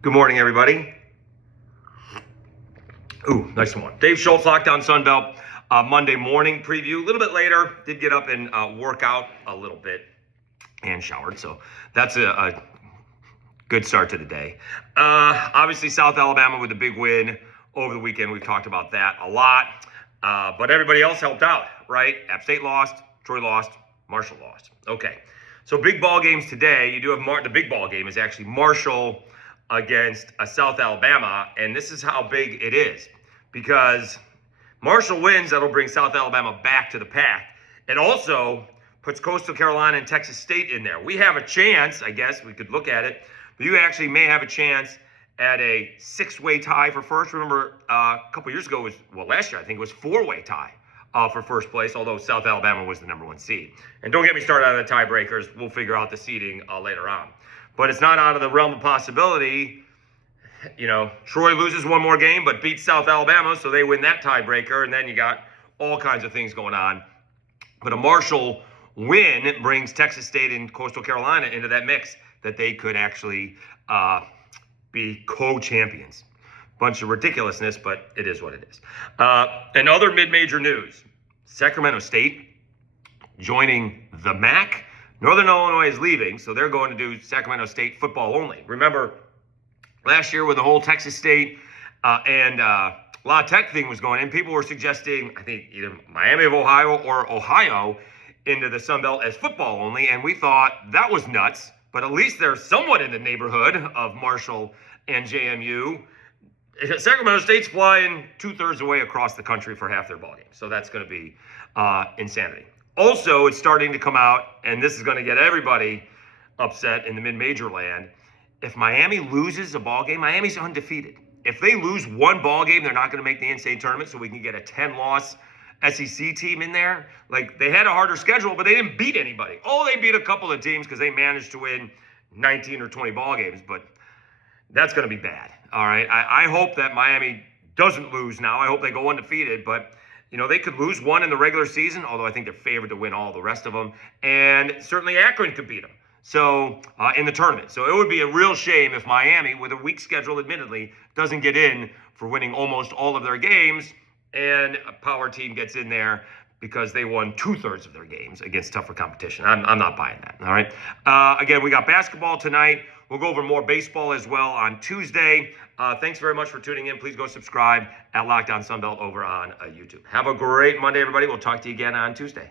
Good morning, everybody. Ooh, nice one. Dave Schultz, Lockdown Sunbelt, Monday morning preview. A little bit later, did get up and work out a little bit and showered. So that's a good start to the day. Obviously, South Alabama with a big win over the weekend. We've talked about that a lot. But everybody else helped out, right? App State lost, Troy lost, Marshall lost. Okay. So big ball games today. You do have the big ball game is actually Marshall against South Alabama, and this is how big it is because Marshall wins. That'll bring South Alabama back to the pack. It also puts Coastal Carolina and Texas State in there. We have a chance, I guess we could look at it, but you actually may have a chance at a six-way tie for first. Remember, a couple years ago last year I think it was four-way tie for first place, although South Alabama was the number one seed. And don't get me started on the tiebreakers. We'll figure out the seeding later on. But it's not out of the realm of possibility. You know, Troy loses one more game, but beats South Alabama, so they win that tiebreaker, and then you got all kinds of things going on. But a Marshall win brings Texas State and Coastal Carolina into that mix that they could actually be co-champions. Bunch of ridiculousness, but it is what it is. And other mid-major news, Sacramento State joining the MAC. Northern Illinois is leaving, so they're going to do Sacramento State football only. Remember, last year when the whole Texas State and La Tech thing was going in, people were suggesting, I think, either Miami of Ohio or Ohio into the Sun Belt as football only, and we thought that was nuts, but at least they're somewhat in the neighborhood of Marshall and JMU. Sacramento State's flying 2/3 away across the country for half their ball games, so that's going to be insanity. Also, it's starting to come out, and this is going to get everybody upset in the mid-major land. If Miami loses a ball game, Miami's undefeated. If they lose one ball game, they're not going to make the NCAA tournament, so we can get a 10-loss SEC team in there. Like, they had a harder schedule, but they didn't beat anybody. Oh, they beat a couple of teams because they managed to win 19 or 20 ball games, but that's going to be bad. All right, I hope that Miami doesn't lose now. I hope they go undefeated, but you know, they could lose one in the regular season, although I think they're favored to win all the rest of them. And certainly Akron could beat them. So in the tournament. So it would be a real shame if Miami, with a weak schedule admittedly, doesn't get in for winning almost all of their games, and a power team gets in there because they won 2/3 of their games against tougher competition. I'm not buying that. All right. Again, we got basketball tonight. We'll go over more baseball as well on Tuesday. Thanks very much for tuning in. Please go subscribe at Lockdown Sunbelt over on YouTube. Have a great Monday, everybody. We'll talk to you again on Tuesday.